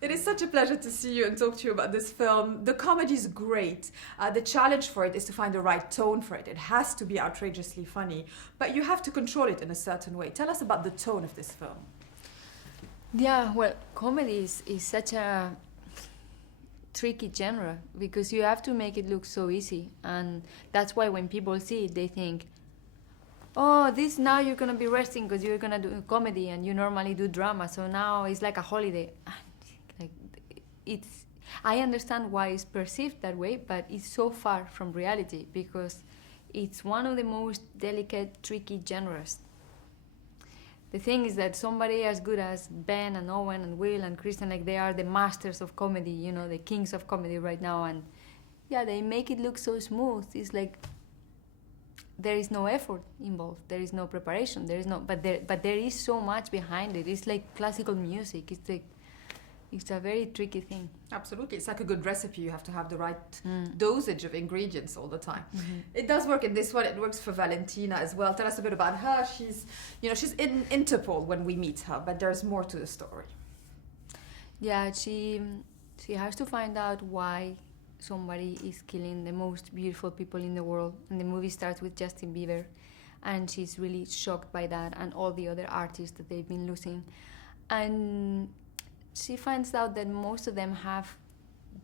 It is such a pleasure to see you and talk to you about this film. The comedy is great. The challenge for it is to find the right tone for it. It has to be outrageously funny, but you have to control it in a certain way. Tell us about the tone of this film. Yeah, well, comedy is such a tricky genre because you have to make it look so easy, and that's why when people see it, they think, oh, this now you're gonna be resting because you're gonna do comedy and you normally do drama, so now it's like a holiday. Like, I understand why it's perceived that way, but it's so far from reality because it's one of the most delicate, tricky genres. The thing is that somebody as good as Ben and Owen and Will and Kristen, like, they are the masters of comedy, you know, the kings of comedy right now, and yeah, they make it look so smooth. It's like there is no effort involved, there is no preparation, but there is so much behind it. It's like classical music. It's a very tricky thing. Absolutely. It's like a good recipe. You have to have the right dosage of ingredients all the time. Mm-hmm. It does work in this one. It works for Valentina as well. Tell us a bit about her. She's in Interpol when we meet her, but there's more to the story. Yeah, she has to find out why somebody is killing the most beautiful people in the world. And the movie starts with Justin Bieber, and she's really shocked by that and all the other artists that they've been losing. And she finds out that most of them have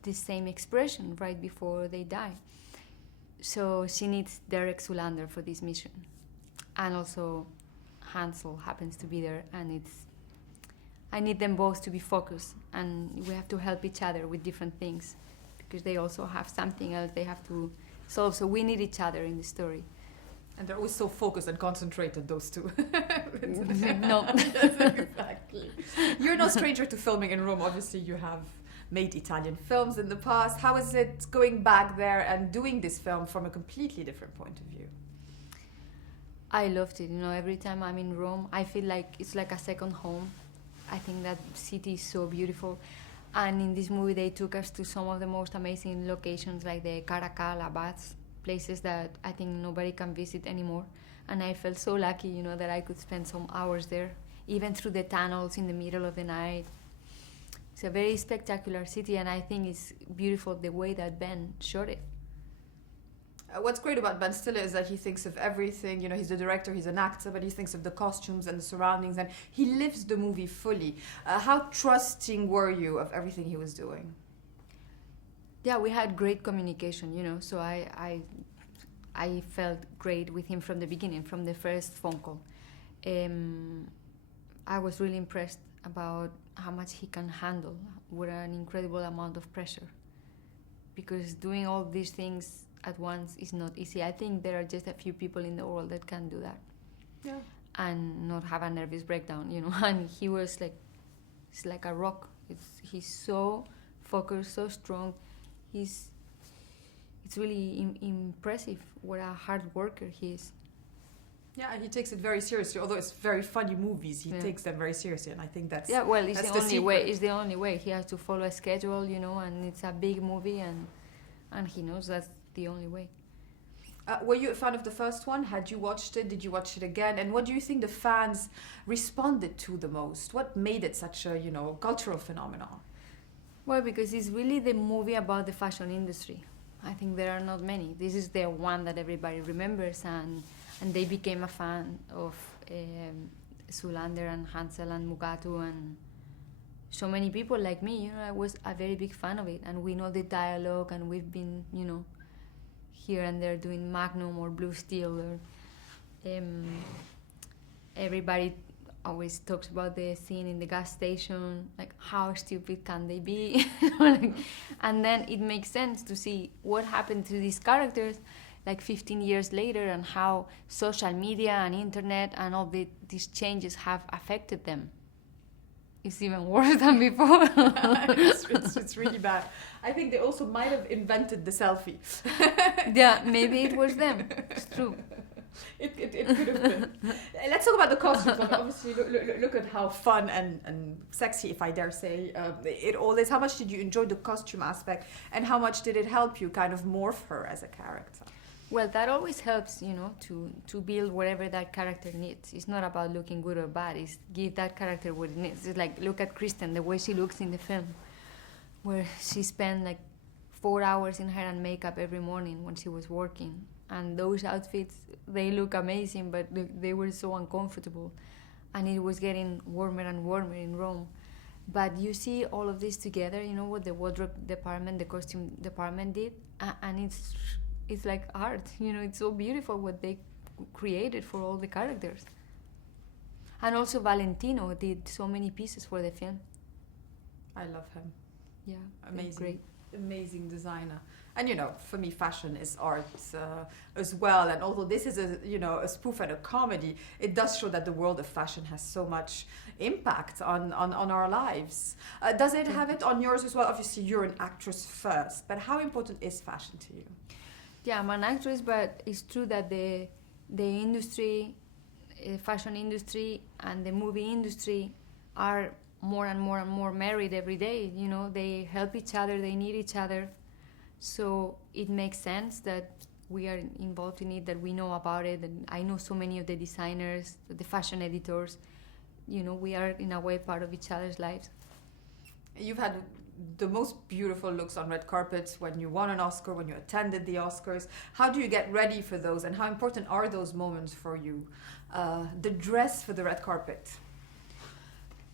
the same expression right before they die. So she needs Derek ZOOLANDER for this mission. And also Hansel happens to be there, and I need them both to be focused, and we have to help each other with different things because they also have something else they have to solve. So we need each other in the story. And they're always so focused and concentrated, those two. No. Exactly. You're no stranger to filming in Rome. Obviously, you have made Italian films in the past. How is it going back there and doing this film from a completely different point of view? I loved it. You know, every time I'm in Rome, I feel like it's like a second home. I think that city is so beautiful. And in this movie, they took us to some of the most amazing locations, like the Caracalla baths, places that I think nobody can visit anymore. And I felt so lucky, you know, that I could spend some hours there, even through the tunnels in the middle of the night. It's a very spectacular city, and I think it's beautiful the way that Ben shot it. What's great about Ben Stiller is that he thinks of everything. You know, he's the director, he's an actor, but he thinks of the costumes and the surroundings, and he lives the movie fully. How trusting were you of everything he was doing? Yeah, we had great communication, you know, so I felt great with him from the beginning, from the first phone call. I was really impressed about how much he can handle with an incredible amount of pressure, because doing all these things at once is not easy. I think there are just a few people in the world that can do that. Yeah. And not have a nervous breakdown, you know. And he was like, it's like a rock. He's so focused, so strong. It's really impressive what a hard worker he is. Yeah, and he takes it very seriously. Although it's very funny movies, he takes them very seriously, and I think that's it's that's the only way. secret. It's the only way. He has to follow a schedule, you know, and it's a big movie, and he knows that's the only way. Were you a fan of the first one? Had you watched it? Did you watch it again? And what do you think the fans responded to the most? What made it such a, you know, cultural phenomenon? Well, because it's really the movie about the fashion industry. I think there are not many. This is the one that everybody remembers, and they became a fan of ZOOLANDER and Hansel and Mugatu, and so many people like me, you know, I was a very big fan of it, and we know the dialogue, and we've been, you know, here and there doing Magnum or Blue Steel, or everybody always talks about the scene in the gas station, like how stupid can they be? And then it makes sense to see what happened to these characters like 15 years later, and how social media and internet and all these changes have affected them. It's even worse than before. it's really bad. I think they also might have invented the selfie. Yeah, maybe it was them. It's true. It could have been. Let's talk about the costumes. Obviously, look at how fun and sexy, if I dare say, it all is. How much did you enjoy the costume aspect, and how much did it help you kind of morph her as a character? Well, that always helps, to build whatever that character needs. It's not about looking good or bad. It's give that character what it needs. It's like, look at Kristen, the way she looks in the film, where she spent like 4 hours in hair and makeup every morning when she was working. And those outfits, they look amazing, but they were so uncomfortable. And it was getting warmer and warmer in Rome. But you see all of this together, what the wardrobe department, the costume department did, and it's like art, it's so beautiful what they created for all the characters. And also Valentino did so many pieces for the film. I love him. Yeah, amazing, great. Amazing designer. And for me, fashion is art as well. And although this is a spoof and a comedy, it does show that the world of fashion has so much impact on our lives. Does it have it on yours as well? Obviously, you're an actress first, but how important is fashion to you? Yeah, I'm an actress, but it's true that the industry, fashion industry, and the movie industry are more and more and more married every day. They help each other, they need each other. So it makes sense that we are involved in it, that we know about it. And I know so many of the designers, the fashion editors. We are in a way part of each other's lives. You've had the most beautiful looks on red carpets when you won an Oscar, when you attended the Oscars. How do you get ready for those, and how important are those moments for you? The dress for the red carpet.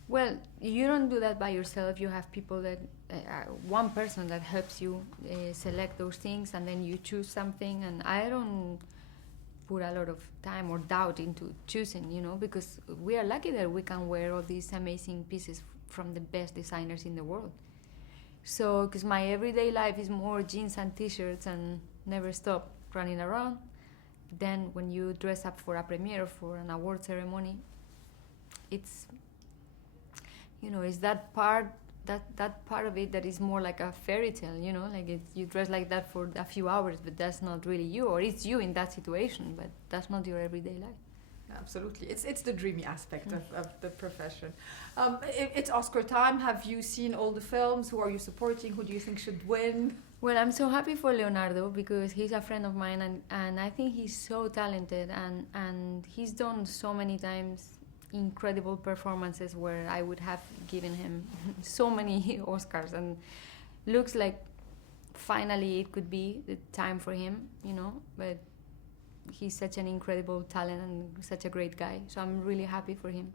Well, you don't do that by yourself. You have people that, one person that helps you select those things, and then you choose something. And I don't put a lot of time or doubt into choosing, because we are lucky that we can wear all these amazing pieces from the best designers in the world. So, because my everyday life is more jeans and t-shirts and never stop running around, then when you dress up for a premiere or for an award ceremony, it's it's that part of it that is more like a fairy tale, like you dress like that for a few hours, but that's not really you, or it's you in that situation, but that's not your everyday life. Absolutely. It's the dreamy aspect of the profession. It's Oscar time. Have you seen all the films? Who are you supporting? Who do you think should win? Well, I'm so happy for Leonardo because he's a friend of mine, and I think he's so talented, and he's done so many times incredible performances where I would have given him so many Oscars, and looks like finally it could be the time for him, but he's such an incredible talent and such a great guy, so I'm really happy for him.